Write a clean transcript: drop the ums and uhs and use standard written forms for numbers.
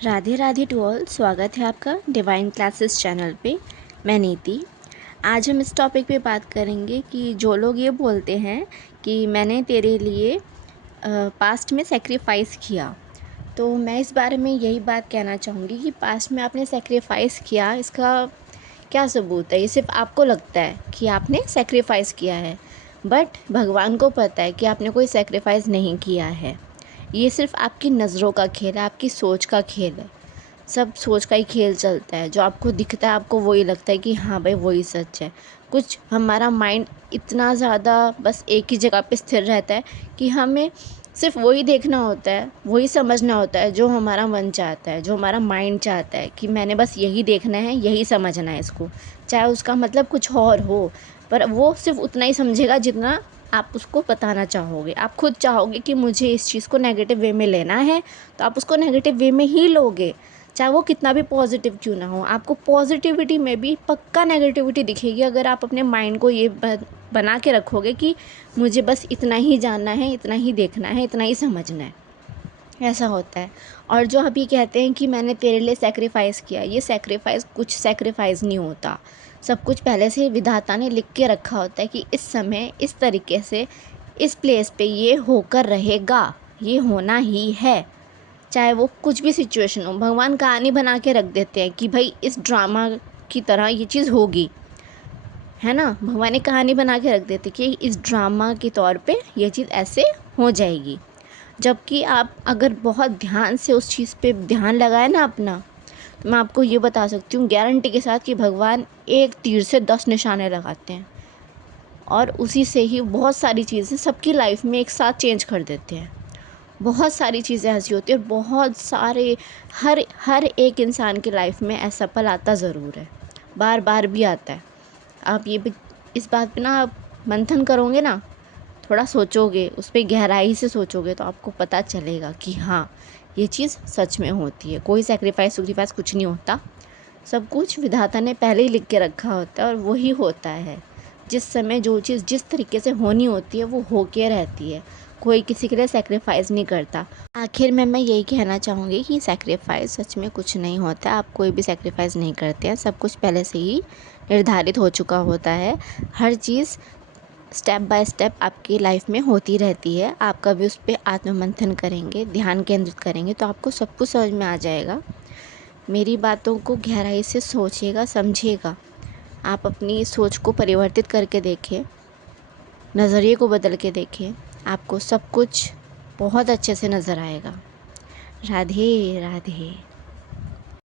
Radhe Radhe to all. स्वागत है आपका डिवाइन क्लासेस चैनल पे। मैं नीति। आज हम इस टॉपिक पे बात करेंगे कि जो लोग ये बोलते हैं कि मैंने तेरे लिए पास्ट में सेक्रीफाइस किया, तो मैं इस बारे में यही बात कहना चाहूँगी कि पास्ट में आपने सेक्रीफाइस किया, इसका क्या सबूत है? ये सिर्फ आपको लगता है कि आपने सेक्रीफाइस किया है, बट भगवान को पता है कि आपने कोई सेक्रीफाइस नहीं किया है। ये सिर्फ आपकी नज़रों का खेल है, आपकी सोच का खेल है। सब सोच का ही खेल चलता है। जो आपको दिखता है आपको वही लगता है कि हाँ भाई वही सच है। कुछ हमारा माइंड इतना ज़्यादा बस एक ही जगह पे स्थिर रहता है कि हमें सिर्फ वही देखना होता है, वही समझना होता है जो हमारा मन चाहता है, जो हमारा माइंड चाहता है कि मैंने बस यही देखना है, यही समझना है इसको, चाहे उसका मतलब कुछ और हो। पर वो सिर्फ उतना ही समझेगा जितना आप उसको बताना चाहोगे। आप खुद चाहोगे कि मुझे इस चीज़ को नेगेटिव वे में लेना है, तो आप उसको नेगेटिव वे में ही लोगे, चाहे वो कितना भी पॉजिटिव क्यों ना हो। आपको पॉजिटिविटी में भी पक्का नेगेटिविटी दिखेगी अगर आप अपने माइंड को ये बना के रखोगे कि मुझे बस इतना ही जानना है, इतना ही देखना है, इतना ही समझना है। ऐसा होता है। और जो अभी कहते हैं कि मैंने तेरे लिए सेक्रीफाइस किया, ये सेक्रीफाइस कुछ सेक्रीफाइस नहीं होता। सब कुछ पहले से विधाता ने लिख के रखा होता है कि इस समय इस तरीके से इस प्लेस पे ये होकर रहेगा, ये होना ही है। चाहे वो कुछ भी सिचुएशन हो, भगवान कहानी बना के रख देते हैं कि भाई इस ड्रामा की तरह ये चीज़ होगी, है ना। भगवान एक कहानी बना के रख देते कि इस ड्रामा के तौर पे ये चीज़ ऐसे हो जाएगी। जबकि आप अगर बहुत ध्यान से उस चीज़ पे ध्यान लगाए ना अपना, तो मैं आपको ये बता सकती हूँ गारंटी के साथ कि भगवान एक तीर से 10 निशाने लगाते हैं और उसी से ही बहुत सारी चीज़ें सबकी लाइफ में एक साथ चेंज कर देते हैं। बहुत सारी चीज़ें ऐसी होती है और बहुत सारे हर हर एक इंसान की लाइफ में ऐसा पल आता ज़रूर है, बार बार भी आता है। आप ये भी इस बात पे ना आप मंथन करोगे ना, थोड़ा सोचोगे, उस पे गहराई से सोचोगे, तो आपको पता चलेगा कि हाँ ये चीज़ सच में होती है। कोई सेक्रीफाइस कुछ नहीं होता। सब कुछ विधाता ने पहले ही लिख के रखा होता है और वही होता है। जिस समय जो चीज़ जिस तरीके से होनी होती है वो होके रहती है। कोई किसी के लिए सेक्रीफाइस नहीं करता। आखिर में मैं यही कहना चाहूँगी कि सेक्रीफाइस सच में कुछ नहीं होता। आप कोई भी सेक्रीफाइस नहीं करते हैं, सब कुछ पहले से ही निर्धारित हो चुका होता है। हर चीज़ स्टेप बाय स्टेप आपकी लाइफ में होती रहती है। आप कभी उस पर आत्ममंथन करेंगे, ध्यान केंद्रित करेंगे, तो आपको सब कुछ समझ में आ जाएगा। मेरी बातों को गहराई से सोचिएगा, समझिएगा। आप अपनी सोच को परिवर्तित करके देखें, नज़रिए को बदल के देखें, आपको सब कुछ बहुत अच्छे से नज़र आएगा। राधे राधे।